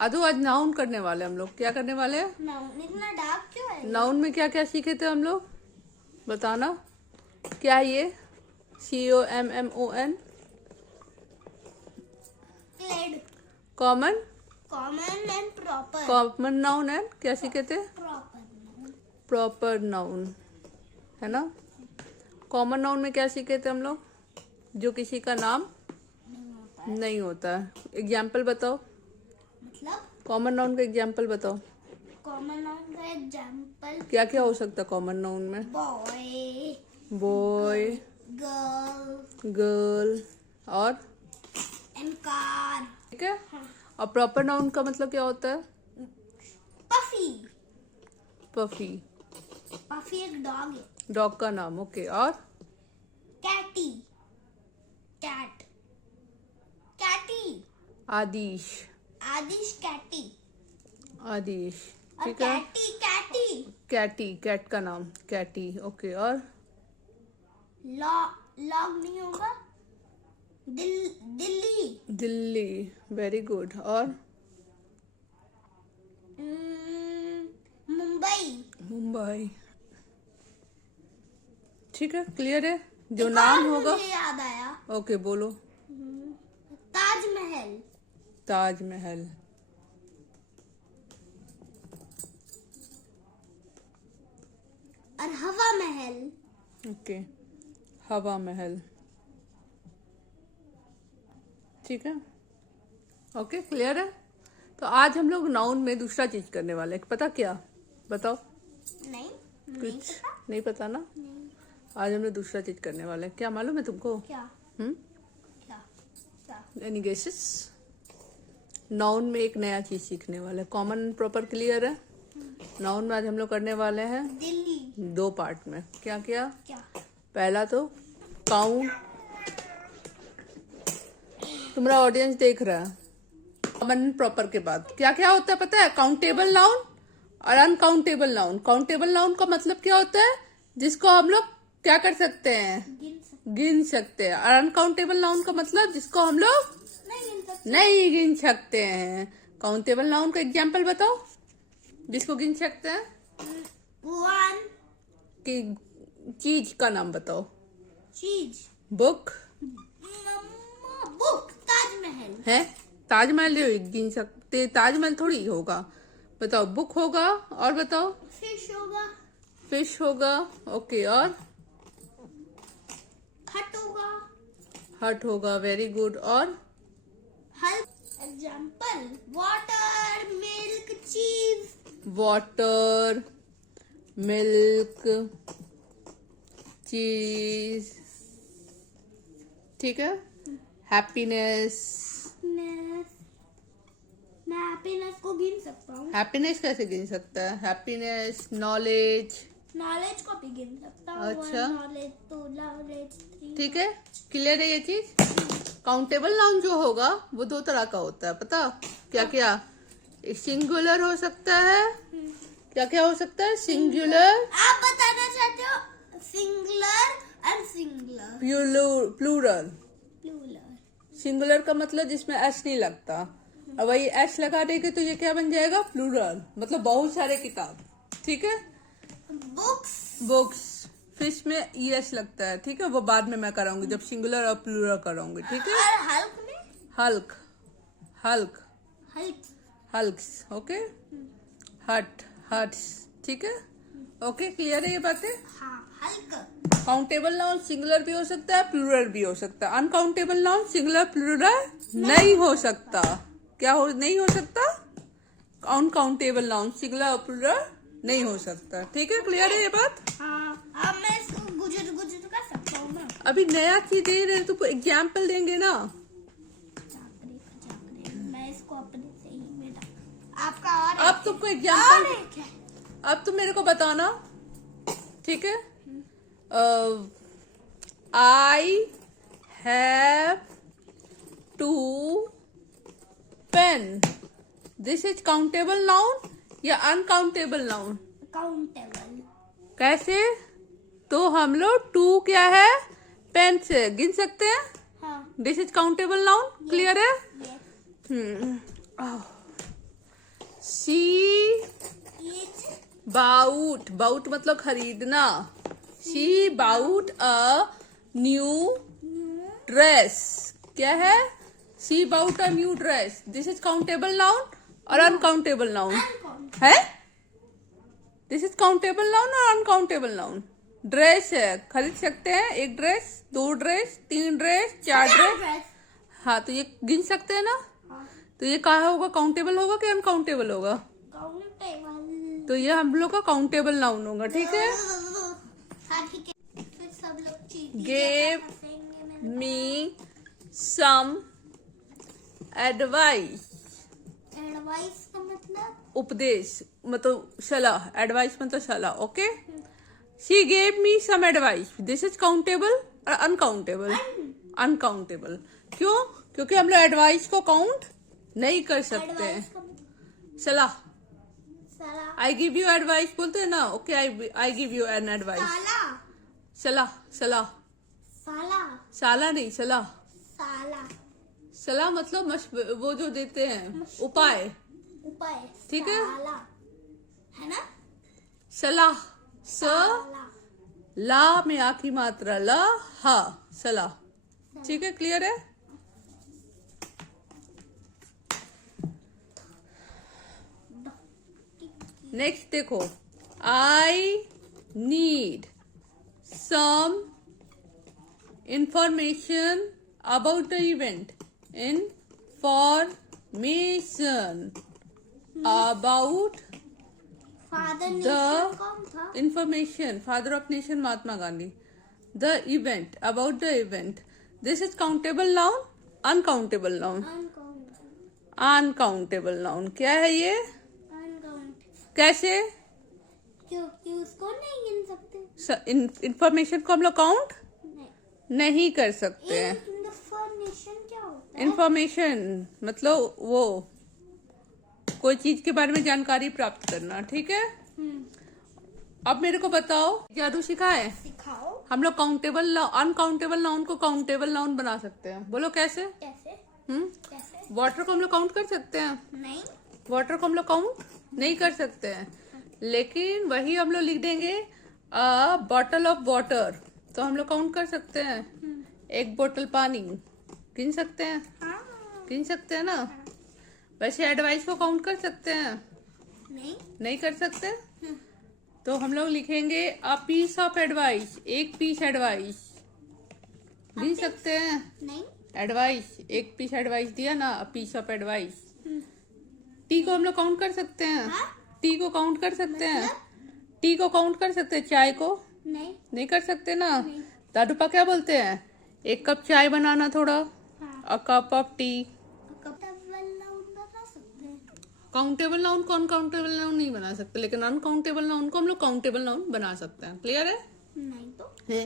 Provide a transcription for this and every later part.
आदो आज नाउन करने वाले हम लोग। क्या करने वाले हैं? नाउन। इतना डार्क क्यों है? नाउन में क्या क्या सीखे थे हम लोग, बताना। क्या है ये? COMMON। क्लेड। Common. Common and proper. Common noun and क्या सीखे थे? प्रॉपर। प्रॉपर नाउन, है ना। कॉमन नाउन में क्या सीखे थे हम लोग? जो किसी का नाम नहीं होता है। एग्जाम्पल बताओ। मतलब कॉमन नाउन का एग्जाम्पल बताओ। कॉमन नाउन का एग्जांपल क्या क्या हो सकता है कॉमन नाउन में? बॉय, बॉय, गर्ल गर्ल और एंड कार। ठीक है। और प्रॉपर नाउन का मतलब क्या होता है? पफी। पफी। पफी एक डॉग है। डॉग का नाम, ओके। और कैटी। कैट। कैटी। आदिश। आदिश कैटी। आदिश, और ठीक है। Katie Katie. कैटी, कैट का नाम कैटी, ओके। और लॉग नहीं होगा। दिल्ली। Delhi, very good. और मुंबई। मुंबई, ठीक है। क्लियर है। जो एक नाम और होगा, मुझे याद आया। ओके बोलो। ताजमहल। ताजमहल, और हवा महल। ओके। हवा महल, ठीक है। ओके, क्लियर है। तो आज हम लोग नाउन में दूसरा चीज करने वाले हैं। पता क्या? बताओ। नहीं कुछ नहीं पता ना। नहीं। आज हम लोग दूसरा चीज करने वाले हैं। क्या मालूम है तुमको? क्या? हम्म क्या? क्या? Any guesses? नाउन में एक नया चीज सीखने वाले हैं। कॉमन प्रॉपर क्लियर है। नाउन में आज हम लोग करने वाले हैं दिल्ली। 2 पार्ट में। क्या क्या? क्या? पहला तो काउंट। तुम्हारा ऑडियंस देख रहा है। कॉमन प्रॉपर के बाद क्या क्या होता है पता है? काउंटेबल नाउन और अनकाउंटेबल नाउन। काउंटेबल नाउन का मतलब क्या होता है? जिसको हम लोग क्या कर सकते हैं? गिन सकते हैं। और अनकाउंटेबल नाउन का मतलब जिसको हम लोग नहीं गिन सकते हैं। काउंटेबल नाउन का एग्जाम्पल बताओ जिसको गिन सकते हैं। वन। कि चीज का नाम बताओ। चीज। Book book. ताजमहल। है। ताजमहल गिन सकते? ताजमहल थोड़ी होगा। बताओ। बुक होगा। और बताओ। फिश होगा। फिश होगा, ओके। और हट होगा। हट होगा, वेरी गुड। और हल। एग्जाम्पल वाटर, मिल्क, चीज। वाटर, मिल्क, चीज, ठीक है। हैप्पीनेस। मैं हैप्पीनेस को गिन सकता हूँ। हैप्पीनेस कैसे गिन सकता है? हैप्पीनेस, नॉलेज, नॉलेज को भी गिन सकता हूँ। अच्छा। Knowledge, 2 knowledge, 3। ठीक है। क्लियर है ये चीज। काउंटेबल नाउन जो होगा वो 2 तरह का होता है, पता? क्या क्या? एक सिंगुलर हो सकता है। क्या क्या हो सकता है? सिंगुलर, आप बताना चाहते हो singular and singular. Plural. Plural. Singular का मतलब जिसमें एस नहीं लगता, और वही एस लगा देंगे तो ये क्या बन जाएगा? प्लूरल, मतलब बहुत सारे किताब, ठीक है। बुक्स। बुक्स। फिश में ES लगता है, ठीक है। वो बाद में मैं कराऊंगी जब सिंगुलर और प्लूरल कराऊंगी, ठीक है। और हल्क में Hulk, Hulk, Hulk. Hulk's, okay. हट, हट्स, ठीक है। ओके, क्लियर है ये बातें? हाँ, हल्क। काउंटेबल नाउन सिंगुलर भी हो सकता है, प्लूरल भी हो सकता है। अनकाउंटेबल नाउन सिंगुलर प्लूरल नहीं हो सकता। क्या हो नहीं हो सकता? अनकाउंटेबल नाउन सिंगुलर और प्लूरल नहीं हो सकता, ठीक है। क्लियर है ये बात? हाँ, अब मैं इसको गुजर गुजर कर सकता हूँ ना। अभी नया चीज दे रहे तो एग्जाम्पल देंगे ना। मैं इसको अपने से ही बेटा आपका और अब तुमको एग्जाम्पल, अब तुम मेरे को बताना, ठीक है। I have 2 pen. This is countable noun या अनकाउंटेबल नाउन? काउंटेबल। कैसे? तो हम लोग 2 क्या है? पेन से गिन सकते हैं। हाँ। This is countable noun, clear है? Yes. She Each bought, bought मतलब खरीदना। She bought a new new dress. क्या है? She bought a new dress. This is countable noun और अनकाउंटेबल नाउन uncountable. है? दिस इज काउंटेबल नाउन और uncountable noun. Dress है, खरीद सकते हैं। एक ड्रेस, दो ड्रेस, तीन ड्रेस, चार ड्रेस। Dress. हाँ, तो ये गिन सकते हैं ना। हाँ. तो ये कहा होगा, काउंटेबल होगा कि अनकाउंटेबल होगा? Countable. तो ये हम लोग का काउंटेबल नाउन होगा, ठीक है। हाँ ठीक है, फिर सब लोग cheating Gave me some advice. Advice का मतलब उपदेश मतलब सलाह। एडवाइस मतलब सलाह। Okay, she gave me some advice. This is countable और अनकाउंटेबल? अनकाउंटेबल। क्यों? क्योंकि हम लोग एडवाइस को काउंट नहीं कर सकते हैं। एडवाइस का मतलब सलाह। सलाह आई गिव यू एडवाइस बोलते हैं ना। Okay, I give you an advice. साला सलाह, सलाह। साला साला नहीं, सलाह। साला सलाह मतलब वो जो देते हैं, उपाय। उपाय ठीक है। साला है ना। सलाह। स साला ला में आ की मात्रा ला, हा, सलाह। ठीक है, क्लियर है। नेक्स्ट देखो, I need some information about the event. Information about father the nation कौन था। Information, father of nation Mahatma Gandhi. The event, about the event. This is countable noun, uncountable noun. Uncount uncountable noun क्या है ये? Uncount कैसे? क्योंकि उसको नहीं गिन सकते। इंफॉर्मेशन को हम लोग काउंट नहीं नहीं कर सकते हैं। इंफॉर्मेशन क्या होता है। इंफॉर्मेशन मतलब वो कोई चीज के बारे में जानकारी प्राप्त करना, ठीक है। अब मेरे को बताओ, जादू सिखाए। सिखाओ हम लोग काउंटेबल अनकाउंटेबल नाउन को काउंटेबल नाउन बना सकते हैं। बोलो कैसे? कैसे कैसे। वाटर को हम लोग काउंट कर सकते हैं? नहीं वाटर को हम लोग काउंट नहीं कर सकते हैं, लेकिन वही हम लोग लिख देंगे अ बॉटल ऑफ वाटर, तो हम लोग काउंट कर सकते हैं। एक बोतल पानी गिन सकते हैं, हाँ गिन सकते हैं ना। वैसे एडवाइस को काउंट कर सकते हैं? नहीं नहीं कर सकते। तो हम लोग लिखेंगे अ पीस ऑफ एडवाइस, एक पीस एडवाइस। गिन सकते हैं? नहीं एडवाइस, एक पीस एडवाइस दिया ना, a piece of advice. Tea को हम लोग काउंट कर सकते हैं? हाँ? टी को काउंट कर सकते हैं? मतलब? टी को काउंट कर सकते हैं? चाय को नहीं नहीं कर सकते ना। नहीं। दादूपा क्या बोलते हैं? एक कप चाय बनाना थोड़ा, हाँ a cup of T. Countable noun बता सकते हैं। काउंटेबल नाउन को अनकाउंटेबल नाउन नहीं बना सकते, लेकिन अनकाउंटेबल नाउन को हम लोग काउंटेबल नाउन बना सकते हैं। क्लियर है? नहीं तो है?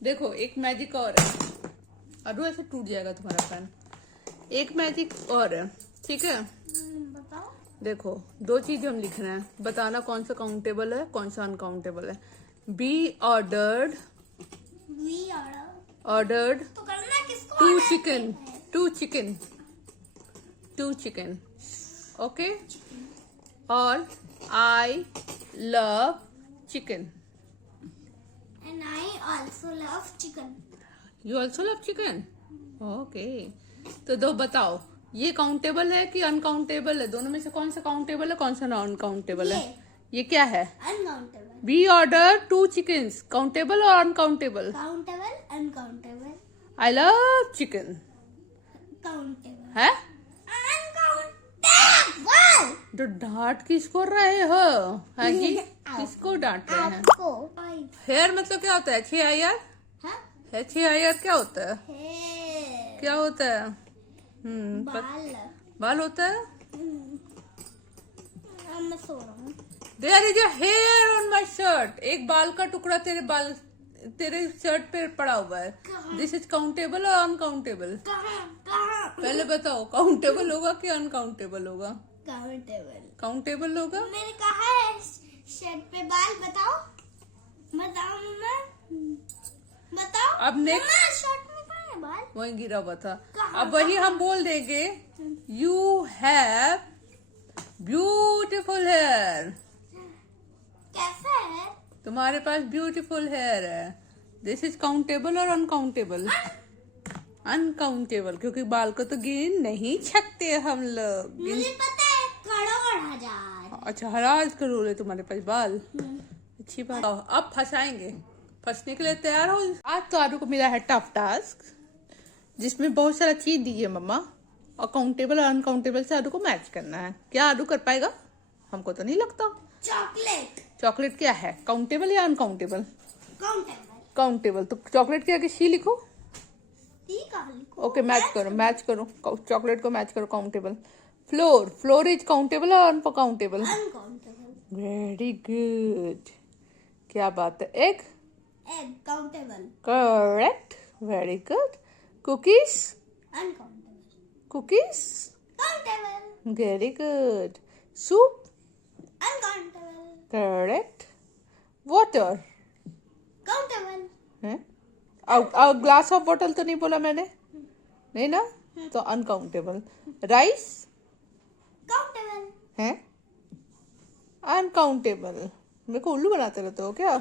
देखो, एक मैजिक और है। अरे ऐसे टूट जाएगा तुम्हारा पेन। एक मैजिक और है, ठीक है। बताओ। देखो, दो चीज हम लिख रहे हैं, बताना कौन सा काउंटेबल है कौन सा अनकाउंटेबल है। बी ऑर्डर्ड वी ऑर्डर्ड तो करना किसको टू order चिकन, करना है? Two chicken, okay. और I love chicken. And I also love chicken. You also love chicken, okay. तो दो बताओ, ये काउंटेबल है कि अनकाउंटेबल है? दोनों में से कौन सा काउंटेबल है कौन सा नॉन काउंटेबल है? ये क्या है? Uncountable. We order two chickens, countable और uncountable? Countable, uncountable. I love chicken Countable. है। Uncountable. तो डांट किसको रहे हो? हाँ जी, किसको डांट रहे हैं? आपको हेयर मतलब क्या होता है? HAIR? हाँ? HAIR क्या होता है? Hair. क्या होता है? बाल. बाल होता है। अब मैं सो रहा हूँ. There is a hair on my shirt. एक बाल का टुकड़ा तेरे शर्ट पे पड़ा हुआ है। दिस इज काउंटेबल और अनकाउंटेबल? कहाँ पहले बताओ, काउंटेबल होगा कि अनकाउंटेबल होगा? काउंटेबल. काउंटेबल होगा। मैंने कहा है शर्ट पे बाल. बताओ बताओ मम्मा. बताओ. अब next- मम्मा, शर्ट में कहाँ है बाल वहीं गिरा हुआ था। कहाँ? अब वही हम बोल देंगे, यू हैव ब्यूटीफुल हेयर। कैसा है? तुम्हारे पास ब्यूटीफुल हेयर है। दिस इज काउंटेबल और अनकाउंटेबल? अनकाउंटेबल, क्योंकि बाल को तो गिन नहीं सकते हम लोग। मुझे पता है, करोड़ हजार। अच्छा, 1000 करोड़ है तुम्हारे पास बाल। अच्छी बात। अब फंसाएंगे, फंसने के लिए तैयार हो। आज तो आरू को मिला है टफ टास्क, जिसमें बहुत सारा चीज दी है मम्मा, और काउंटेबल और अनकाउंटेबल से आरू को मैच करना है। क्या आरू कर पाएगा? हमको तो नहीं लगता। चॉकलेट। चॉकलेट क्या है, काउंटेबल या अनकाउंटेबल? काउंटेबल। काउंटेबल। तो चॉकलेट के आगे सी लिखो। ठीक है। ओके, मैच करो, मैच करो, चॉकलेट को मैच करो। Countable. Floor, floor is countable और अनकाउंटेबल? अनकाउंटेबल। वेरी गुड, क्या बात है। Egg? Egg countable. Correct, very good. Cookies? Uncountable. Cookies, countable. Very good. Soup? Uncountable. Correct. Water countable. है? और ग्लास ऑफ वाटर तो नहीं बोला मैंने, नहीं ना? तो अनकाउंटेबल। Rice countable. है? अनकाउंटेबल। मेरे को उल्लू बनाते रहते हो क्या?